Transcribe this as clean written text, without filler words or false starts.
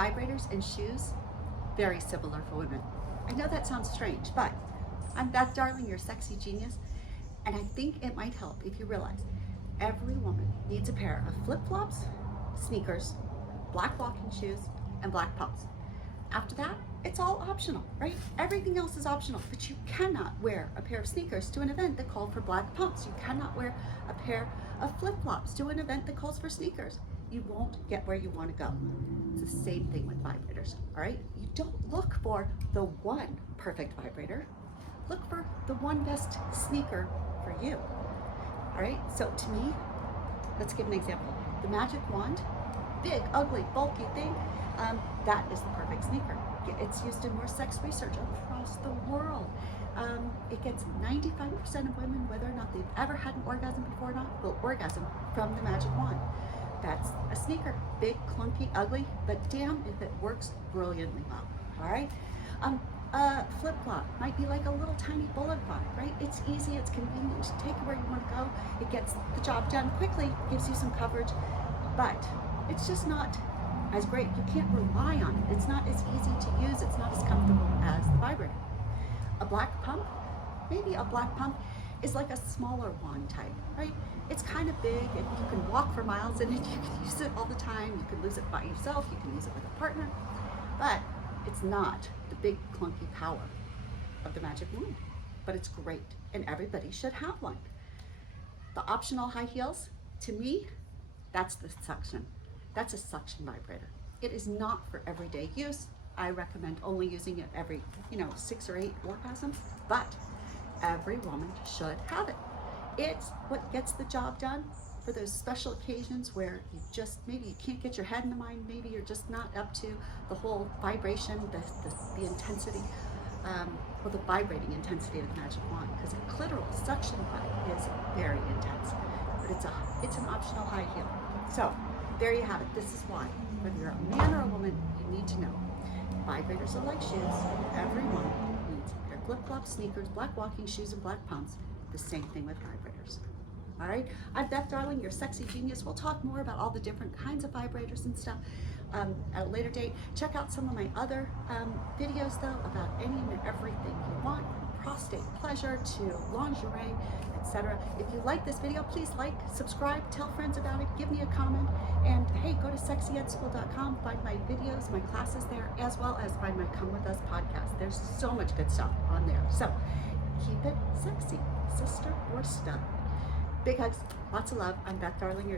vibrators and shoes, very similar for women. I know that sounds strange, but I'm Beth Darling, your sexy genius, and I think it might help if you realize every woman needs a pair of flip-flops, sneakers, black walking shoes, and black pumps. After that, it's all optional, right? Everything else is optional, but you cannot wear a pair of sneakers to an event that called for black pumps. You cannot wear a pair of flip-flops to an event that calls for sneakers. You won't get where you want to go. It's the same thing with vibrators, all right? You don't look for the one perfect vibrator. Look for the one best sneaker for you, all right? So to me, let's give an example. The magic wand, big, ugly, bulky thing, that is the perfect sneaker. It's used in more sex research across the world. It gets 95% of women, whether or not they've ever had an orgasm before or not, will orgasm from the magic wand. That's a sneaker, big, clunky, ugly, but damn if it works brilliantly well, all right? A flip-flop might be like a little tiny bullet rod, right? It's easy, it's convenient, to take it where you want to go. It gets the job done quickly, gives you some coverage, but it's just not as great. You can't rely on it. It's not as easy to use. It's not as comfortable as the vibrator. A black pump, maybe a black pump is like a smaller wand type, right? It's kind of big and you can walk for miles in it. You can use it all the time. You can use it by yourself. You can use it with a partner, but it's not the big clunky power of the magic wand, but it's great and everybody should have one. The optional high heels, to me, that's the suction. That's a suction vibrator. It is not for everyday use. I recommend only using it every, 6 or 8 orgasms, but every woman should have it. It's what gets the job done for those special occasions where maybe you can't get your head in the mind, maybe you're just not up to the whole vibration, the intensity, the vibrating intensity of the magic wand, because a clitoral suction vibe is very intense, but it's an optional high heel. So there you have it. This is why, whether you're a man or a woman, you need to know vibrators are like shoes. Every woman needs a pair of flip-flops, sneakers, black walking shoes, and black pumps. The same thing with vibrators. All right, I'm Beth Darling, your sexy genius. We'll talk more about all the different kinds of vibrators and stuff at a later date. Check out some of my other videos though about any and everything you want, from prostate pleasure to lingerie, etc. If you like this video, please like, subscribe, tell friends about it, give me a comment, and hey, go to sexyedschool.com, find my videos, my classes there, as well as find my Come With Us podcast. There's so much good stuff on there. So keep it sexy, sister or stud. Big hugs, lots of love. I'm Beth Darling, your